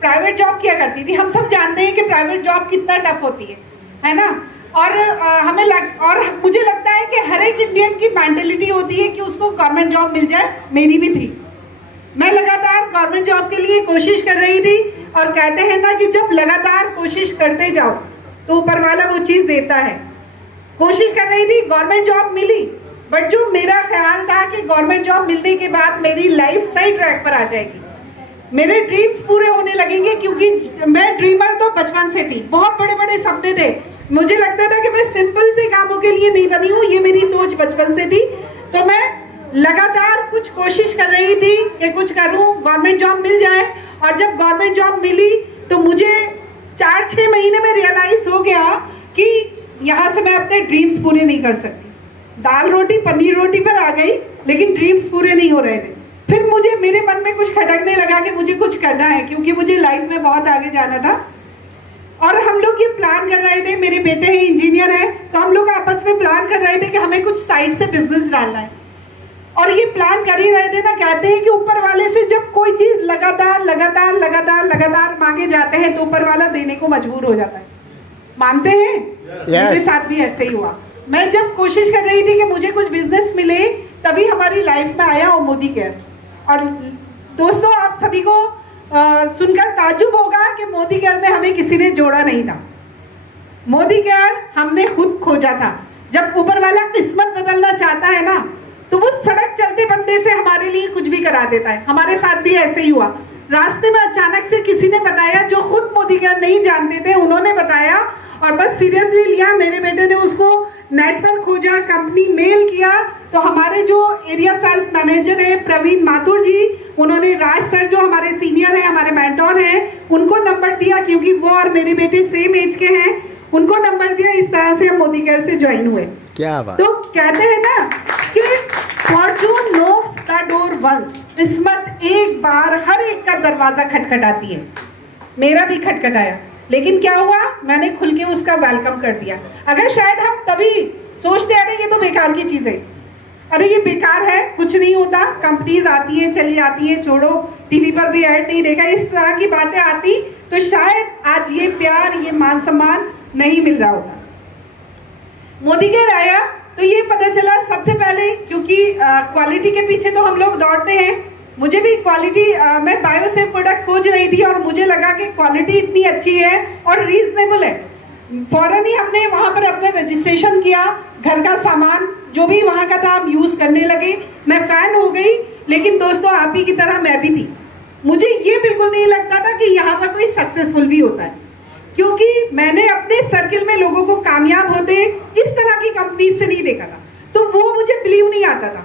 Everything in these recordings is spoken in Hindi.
प्राइवेट जॉब किया करती थी। हम सब जानते हैं कि प्राइवेट जॉब कितना टफ होती है ना। और मुझे लगता है कि हर एक इंडियन की मेंटेलिटी होती है कि उसको गवर्नमेंट जॉब मिल जाए। मेरी भी थी। मैं लगातार गवर्नमेंट जॉब के लिए कोशिश कर रही थी, और कहते हैं ना कि जब लगातार कोशिश करते जाओ तो ऊपर वाला वो चीज देता है। कोशिश कर रही थी, गवर्नमेंट जॉब मिली, बट जो मेरा ख्याल था कि गवर्नमेंट जॉब मिलने के बाद मेरी लाइफ सही ट्रैक पर आ जाएगी, मेरे ड्रीम्स पूरे होने लगेंगे, क्योंकि मैं ड्रीमर तो बचपन से थी। बहुत बड़े बड़े सपने थे। मुझे लगता था कि मैं सिंपल से कामों के लिए नहीं बनी हूँ, ये मेरी सोच बचपन से थी। तो मैं लगातार कुछ कोशिश कर रही थी कि कुछ करूँ, गवर्नमेंट जॉब मिल जाए। और जब गवर्नमेंट जॉब मिली तो मुझे 4-6 महीने में रियलाइज हो गया कि यहाँ से मैं अपने ड्रीम्स पूरे नहीं कर सकती। दाल रोटी पनीर रोटी पर आ गई, लेकिन ड्रीम्स पूरे नहीं हो रहे थे। फिर मुझे मेरे मन में कुछ खटकने लगा कि मुझे कुछ करना है, क्योंकि मुझे लाइफ में बहुत आगे जाना था। और हम लोग ये प्लान कर रहे थे, मेरे बेटे हैं इंजीनियर है, तो हम लोग आपस में प्लान कर रहे थे कि हमें कुछ साइड से बिजनेस डालना है। और ये प्लान कर ही रहे थे ना, कहते हैं कि ऊपर वाले से जब कोई चीज लगातार लगातार लगातार लगातार मांगे जाते हैं तो ऊपर वाला देने को मजबूर हो जाता है। मानते हैं? मेरे साथ भी ऐसे ही हुआ। मैं जब कोशिश कर रही थी कि मुझे कुछ बिजनेस मिले, तभी हमारी लाइफ में आया वो मोदी केयर। और दोस्तों, आप सभी को सुनकर ताज्जुब होगा कि मोदी केयर में हमें किसी ने जोड़ा नहीं था। मोदी केयर हमने खुद खोजा था। जब ऊपर वाला किस्मत बदलना चाहता है ना, तो वो सड़क चलते बंदे से हमारे लिए कुछ भी करा देता है। हमारे साथ भी ऐसे ही हुआ। रास्ते में अचानक से किसी ने बताया, जो खुद मोदी केयर नहीं जानते थे, उन्होंने बताया और बस सीरियसली लिया। मेरे बेटे ने उसको नेट पर खोजा, कंपनी मेल किया, तो हमारे जो एरिया सेल्स मैनेजर है प्रवीण माथुर जी, उन्होंने राज सर जो हमारे सीनियर हैं, हमारे मेंटोर हैं, उनको नंबर दिया, क्योंकि वो और मेरे बेटे सेम एज के हैं, उनको नंबर दिया। इस तरह से हम मोदी केयर से ज्वाइन हुए। क्या बात। तो कहते हैं ना कि fortune knocks the door once, किस्मत एक बार हर एक का दरवाजा खटखटाती है। मेरा भी खटखटाया, लेकिन क्या हुआ, मैंने खुल के उसका वेलकम कर दिया। अगर शायद हम तभी सोचते अरे ये तो बेकार की चीज है, अरे ये बेकार है, कुछ नहीं होता, कंपनीज आती है चली आती है, छोड़ो, टीवी पर भी ऐड नहीं देखा, इस तरह की बातें आती तो शायद आज ये प्यार, ये मान सम्मान नहीं मिल रहा होता। मोदी केयर आया तो ये पता चला सबसे पहले, क्योंकि क्वालिटी के पीछे तो हम लोग दौड़ते हैं, मुझे भी क्वालिटी, मैं बायोसेफ प्रोडक्ट खोज रही थी और मुझे लगा कि क्वालिटी इतनी अच्छी है और रीजनेबल है। फौरन ही हमने वहां पर अपना रजिस्ट्रेशन किया, घर का सामान जो भी वहां का था हम यूज करने लगे। मैं फैन हो गई, लेकिन दोस्तों आप ही की तरह मैं भी थी। मुझे ये बिल्कुल नहीं लगता था कि यहाँ पर कोई सक्सेसफुल भी होता है, क्योंकि मैंने अपने सर्किल में लोगों को कामयाब होते इस तरह की कंपनी से नहीं देखा था, तो वो मुझे बिलीव नहीं आता था।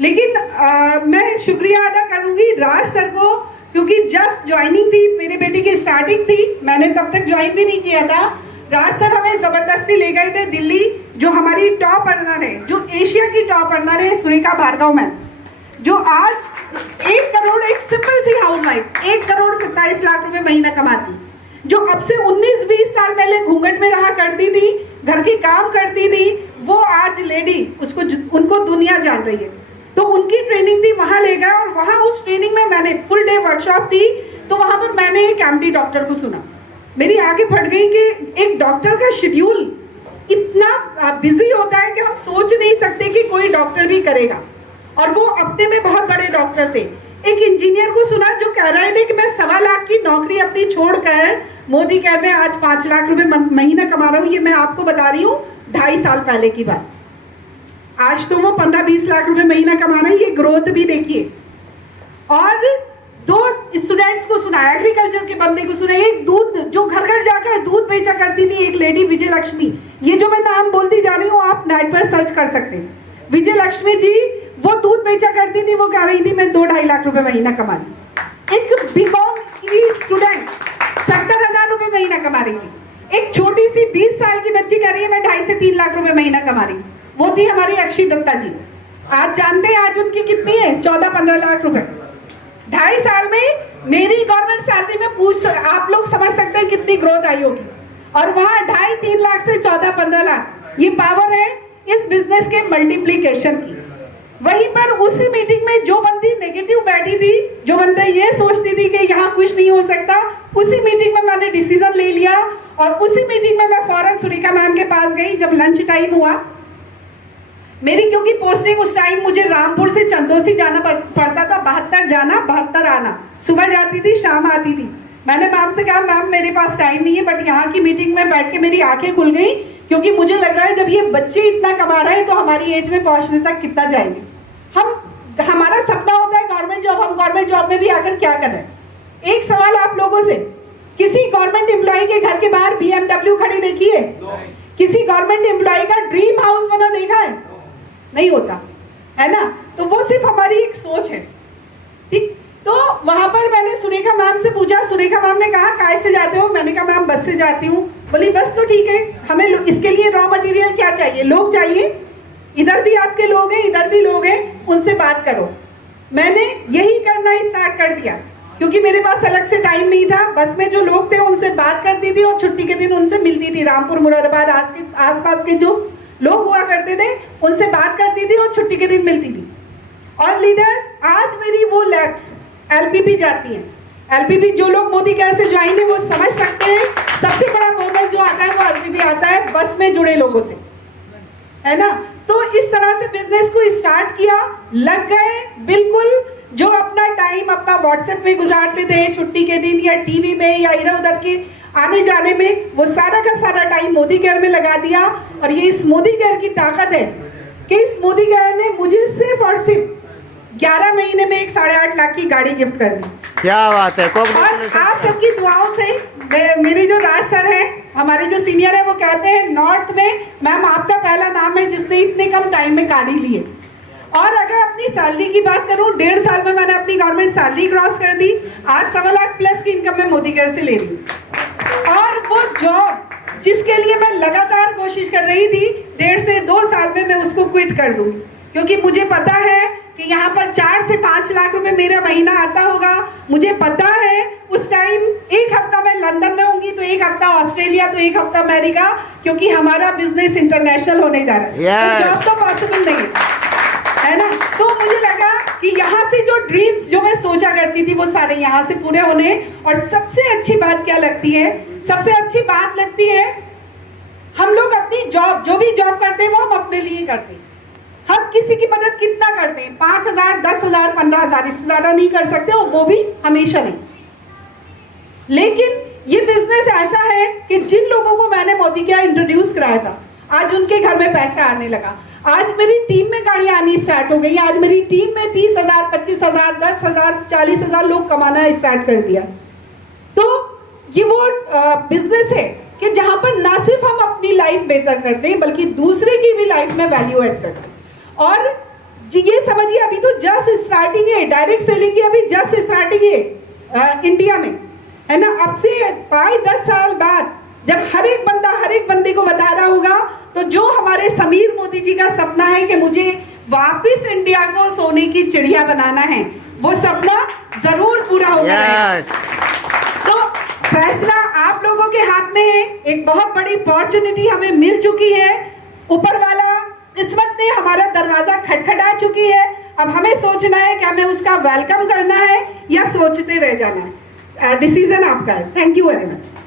लेकिन मैं शुक्रिया अदा करूंगी राज सर को, क्योंकि जस्ट ज्वाइनिंग थी, मेरे बेटे की स्टार्टिंग थी, मैंने तब तक ज्वाइन भी नहीं किया था। राज सर हमें जबरदस्ती ले गए थे दिल्ली, जो हमारी टॉप अर्नर है, जो एशिया की टॉप अर्नर है, सुरेखा भार्गव मैम, जो आज 1 करोड़, एक सिंपल सी हाउस वाइफ 1 करोड़ 27 लाख रुपए महीना कमाती, जो अब से 19-20 साल पहले घूंघट में रहा करती थी, घर की काम करती थी, वो आज लेडी, उनको दुनिया जान रही है। तो उनकी ट्रेनिंग थी, वहां ले गए, और वहां उस ट्रेनिंग में मैंने फुल डे वर्कशॉप थी, तो वहां पर मैंने एक एमडी डॉक्टर को सुना। मेरी आंखें फट गई कि एक डॉक्टर का शेड्यूल इतना बिजी होता है कि हम सोच नहीं सकते कि कोई डॉक्टर भी करेगा, और वो अपने में बहुत बड़े डॉक्टर थे। एक इंजीनियर को सुना जो कह रहे थे कि मैं 1.25 लाख की नौकरी अपनी छोड़कर मोदी केयर में आज 5 लाख रुपए महीना कमा रहा हूँ। ये मैं आपको बता रही हूँ 2.5 साल पहले की बात। आज तो वो 15-20 लाख रुपए महीना कमा रहे हैं, ये ग्रोथ भी देखिए। और 2 स्टूडेंट्स को सुना, एग्रीकल्चर के बंदे को सुना, एक दूध जो घर घर जाकर दूध बेचा करती थी, एक लेडी विजय लक्ष्मी, ये जो मैं नाम बोलती जा रही हूँ आप नेट पर सर्च कर सकते हैं। विजय लक्ष्मी जी वो दूध बेचा करती थी, वो कह रही थी मैं 2-2.5 लाख रुपए महीना कमा रही। एक बीकॉम की स्टूडेंट 70,000 रुपए महीना कमा रही थी। एक छोटी सी 20 साल की बच्ची कह रही है मैं 2.5 से 3 लाख रुपए महीना कमा रही। वो थी हमारी अक्षी दत्ता जी। आज जानते हैं आज उनकी कितनी है? 14-15 लाख रुपए। 2.5 साल में मेरी गवर्नमेंट सैलरी में आप लोग समझ सकते हैं कितनी ग्रोथ आई होगी। और वहां 2.5-3 लाख से 14-15 लाख, ये पावर है इस बिजनेस के मल्टीप्लीकेशन की। वहीं पर उसी मीटिंग में जो बंदी नेगेटिव बैठी थी, जो बंदा ये सोचती थी कि यहाँ कुछ नहीं हो सकता, उसी मीटिंग में मैंने डिसीजन ले लिया और उसी मीटिंग में मैं फौरन सुरेखा मैम के पास गई। जब लंच टाइम हुआ मेरी, क्योंकि पोस्टिंग उस टाइम मुझे रामपुर से चंदौसी जाना पड़ता था, 72 जाना 72 आना, सुबह जाती थी शाम आती थी। मैंने मैम से कहा मैम मेरे पास टाइम नहीं है, बट यहाँ की मीटिंग में बैठ के मेरी आंखें खुल गई, क्योंकि मुझे लग रहा है जब ये बच्चे इतना कमा रहे हैं तो हमारी एज में पहुंचने तक कितना जाएंगे। हमारा सपना होता है गवर्नमेंट जॉब, हम गवर्नमेंट जॉब में भी आकर क्या कर रहे हैं। एक सवाल आप लोगों से, किसी गवर्नमेंट एम्प्लॉय के घर के बाहर BMW खड़ी देखी है? किसी गवर्नमेंट एम्प्लॉय का ड्रीम हाउस बना देखा है? नहीं होता है ना। तो वो सिर्फ हमारी एक सोच है, ठीक। तो वहां पर मैंने सुरेखा मैम से पूछा, सुरेखा मैम ने कहा काय से जाते हो? मैंने कहा मैम बस से जाती हूँ। बोली बस तो ठीक है, हमें इसके लिए रॉ मटेरियल क्या चाहिए? लोग चाहिए, इधर भी आपके लोग हैं, इधर भी लोग हैं, उनसे बात करो। मैंने यही करना स्टार्ट कर दिया, क्योंकि मेरे पास अलग से टाइम नहीं था। बस में जो लोग थे उनसे बात करती थी और छुट्टी के दिन उनसे मिलती थी। रामपुर मुरादाबाद आसपास के जो लोग हुआ करते थे उनसे बात करती थी और छुट्टी के दिन मिलती थी। और लीडर्स, आज मेरी वो लैक्स LPP जाती है। LPP जो लोग मोदी केयर से ज्वाइन है वो समझ सकते हैं, सबसे बड़ा बोनस जो आता है वो LPP आता है बस में जुड़े लोगों से, है ना। तो इस तरह से बिजनेस को स्टार्ट किया, लग गए बिल्कुल। जो अपना टाइम अपना व्हाट्सएप में गुजारते थे छुट्टी के दिन, या टीवी में, या इधर उधर के आने जाने में, वो सारा का सारा टाइम मोदी केयर में लगा दिया। और ये इस मोदी केयर की ताकत है कि इस मोदी केयर ने मुझे सिर्फ और सिर्फ 11 महीने में 8.5 लाख की गाड़ी गिफ्ट कर दी। क्या बात है। और आप सबकी दुआओं से मेरे जो राज सर है, हमारे जो सीनियर है, वो कहते हैं नॉर्थ में मैम आपका पहला नाम है जिसने इतने कम टाइम में गाड़ी ली है। और अगर अपनी सैलरी की बात करूं, 1.5 साल में मैंने अपनी गवर्नमेंट सैलरी क्रॉस कर दी। आज 1.25 लाख प्लस की इनकम मैं मोदी केयर से ले रही हूँ। और वो जॉब जिसके लिए मैं लगातार कोशिश कर रही थी, 1.5 से 2 साल में मैं उसको क्विट कर दूंगी, क्योंकि मुझे पता है कि यहाँ पर 4 से 5 लाख रुपए मेरा महीना आता होगा। मुझे पता है उस टाइम 1 हफ्ता मैं लंदन में होंगी, तो 1 हफ्ता ऑस्ट्रेलिया, तो 1 हफ्ता अमेरिका, क्योंकि हमारा बिजनेस इंटरनेशनल होने जा रहा है। yes. तो जॉब तो पॉसिबल नहीं है ना। तो मुझे लगा कि यहाँ से जो ड्रीम्स जो मैं सोचा करती थी वो सारे यहाँ से पूरे होने। और सबसे अच्छी बात क्या लगती है? सबसे अच्छी बात लगती है हम लोग अपनी जॉब, जो भी जॉब करते हैं वो हम अपने लिए करते हैं। हम किसी की मदद कितना करते हैं? 5,000, 10,000, 15,000, इससे ज्यादा नहीं कर सकते, और वो भी हमेशा नहीं। लेकिन ये बिजनेस ऐसा है कि जिन लोगों को मैंने मोदी केयर इंट्रोड्यूस कराया था, आज उनके घर में पैसा आने लगा। आज मेरी टीम में गाड़ियां आनी स्टार्ट हो गई। आज मेरी टीम में 30,000, 25,000, 10,000, 40,000 लोग कमाना स्टार्ट कर दिया। तो ये वो बिजनेस है कि जहां पर ना सिर्फ हम अपनी लाइफ बेहतर करते हैं, बल्कि दूसरे की भी लाइफ में वैल्यू ऐड करते हैं। और ये समझिए अभी तो जस्ट स्टार्टिंग है, डायरेक्ट सेलिंग की अभी जस्ट स्टार्टिंग है इंडिया में, है ना। अब से 5-10 साल बाद जब हर एक बंदे को बता रहा होगा, तो जो हमारे समीर मोदी जी का सपना है कि मुझे वापस इंडिया को सोने की चिड़िया बनाना है, वो सपना जरूर पूरा होगा। yes. तो फैसला आप लोगों के हाथ में है। एक बहुत बड़ी अपॉर्चुनिटी हमें मिल चुकी है, ऊपर वाला किस्मत ने हमारा दरवाजा खटखटा चुकी है। अब हमें सोचना है कि हमें उसका वेलकम करना है या सोचते रह जाना है। डिसीजन आपका है। Thank you very much.